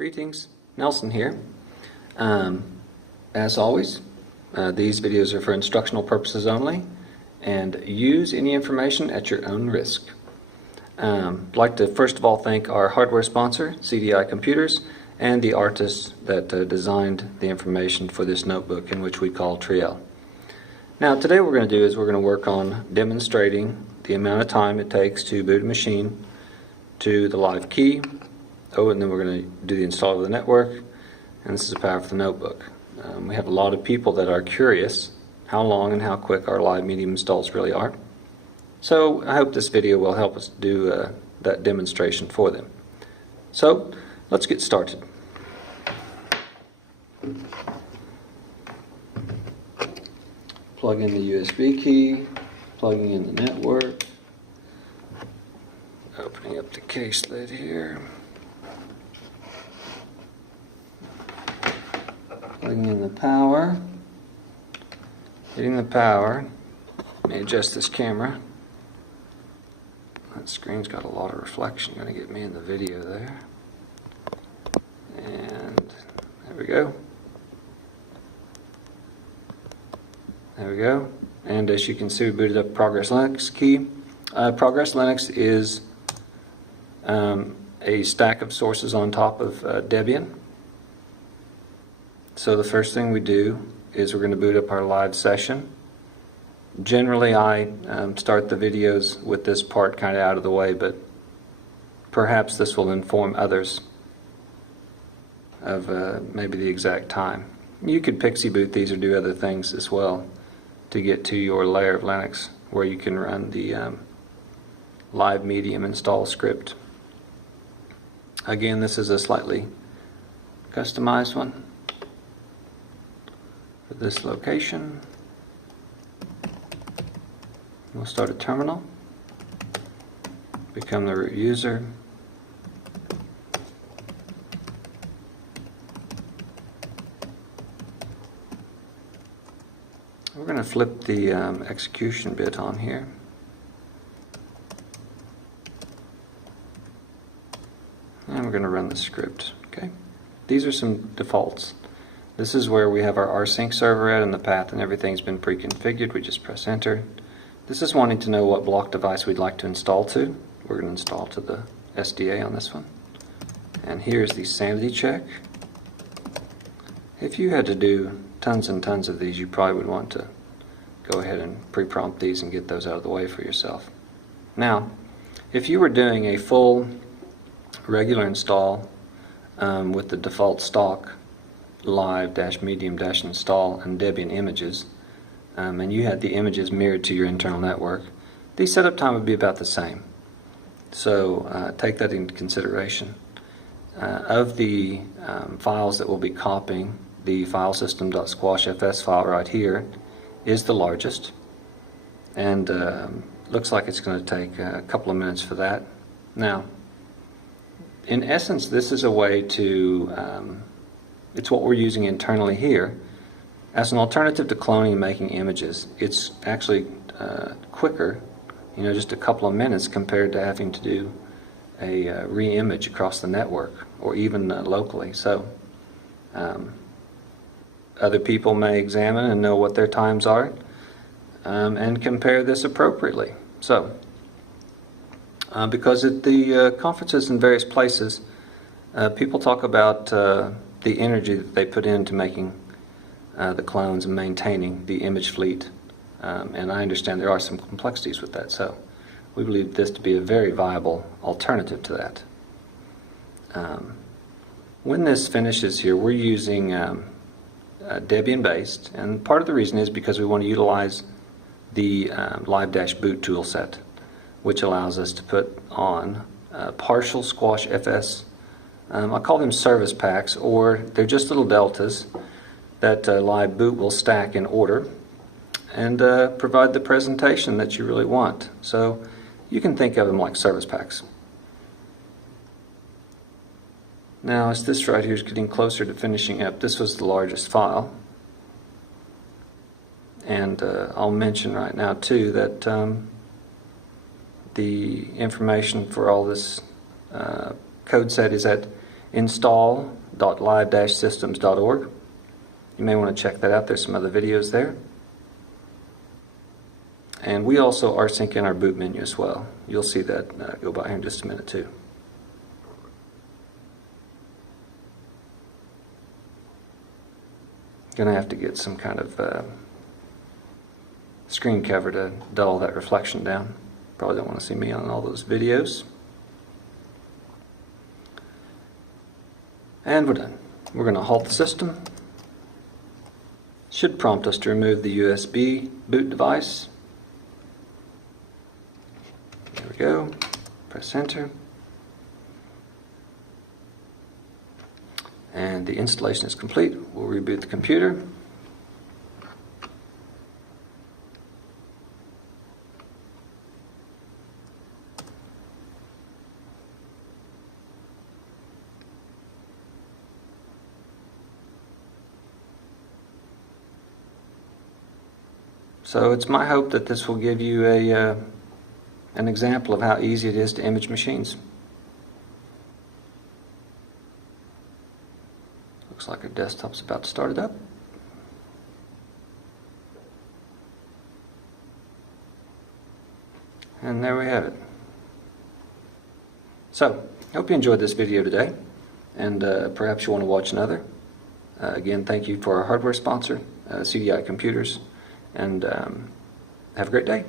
Greetings, Nelson here. As always, these videos are for instructional purposes only and use any information at your own risk. I'd like to first of all thank our hardware sponsor, CDI Computers, and the artist that designed the information for this notebook, in which we call Triel. Now today what we're going to do is we're going to work on demonstrating the amount of time it takes to boot a machine to the live key. And then we're going to do the install of the network, and this is the power for the notebook. We have a lot of people that are curious how long and how quick our live medium installs really are. So I hope this video will help us do that demonstration for them. So let's get started. Plugging the USB key, plugging in the network, opening up the case lid here. Plugging in the power, hitting the power. Let me adjust this camera. That screen's got a lot of reflection, going to get me in the video there. And there we go. There we go. And as you can see, we booted up Progress Linux key. Progress Linux is a stack of sources on top of Debian. So the first thing we do is we're going to boot up our live session. Generally I start the videos with this part kind of out of the way, but perhaps this will inform others of maybe the exact time. You could pixie boot these or do other things as well to get to your layer of Linux where you can run the live medium install script. Again, this is a slightly customized one for this location. We'll start a terminal, become the root user, we're going to flip the execution bit on here. And we're going to run the script. Okay, these are some defaults. This is where we have our rsync server at, and the path and everything's been pre-configured. We just press enter. This is wanting to know what block device we'd like to install to. We're going to install to the SDA on this one. And here's the sanity check. If you had to do tons and tons of these, you probably would want to go ahead and pre-prompt these and get those out of the way for yourself. Now, if you were doing a full regular install with the default stock live-medium-install and Debian images, and you had the images mirrored to your internal network, the setup time would be about the same. So take that into consideration. Of the files that we'll be copying, the file system.squashfs file right here is the largest, and looks like it's going to take a couple of minutes for that. Now, in essence, this is a way to it's what we're using internally here as an alternative to cloning and making images. It's actually quicker, just a couple of minutes compared to having to do a re-image across the network or even locally. So other people may examine and know what their times are and compare this appropriately. So because at the conferences in various places, people talk about the energy that they put into making the clones and maintaining the image fleet, and I understand there are some complexities with that, so we believe this to be a very viable alternative to that. When this finishes here, we're using Debian based, and part of the reason is because we want to utilize the live-boot tool set, which allows us to put on partial Squash FS. I call them service packs, or they're just little deltas that live boot will stack in order and provide the presentation that you really want. So you can think of them like service packs. Now, as this right here is getting closer to finishing up, this was the largest file. And I'll mention right now too that the information for all this code set is at install.live-systems.org. You may want to check that out. There's some other videos there. And we also are syncing our boot menu as well. You'll see that go by here in just a minute too. Gonna have to get some kind of screen cover to dull that reflection down. Probably don't want to see me on all those videos. And we're done. We're going to halt the system. Should prompt us to remove the USB boot device. There we go. Press enter. And the installation is complete. We'll reboot the computer. So it's my hope that this will give you an example of how easy it is to image machines. Looks like our desktop's about to start it up. And there we have it. So, I hope you enjoyed this video today, and perhaps you want to watch another. Again, thank you for our hardware sponsor, CDI Computers, and have a great day.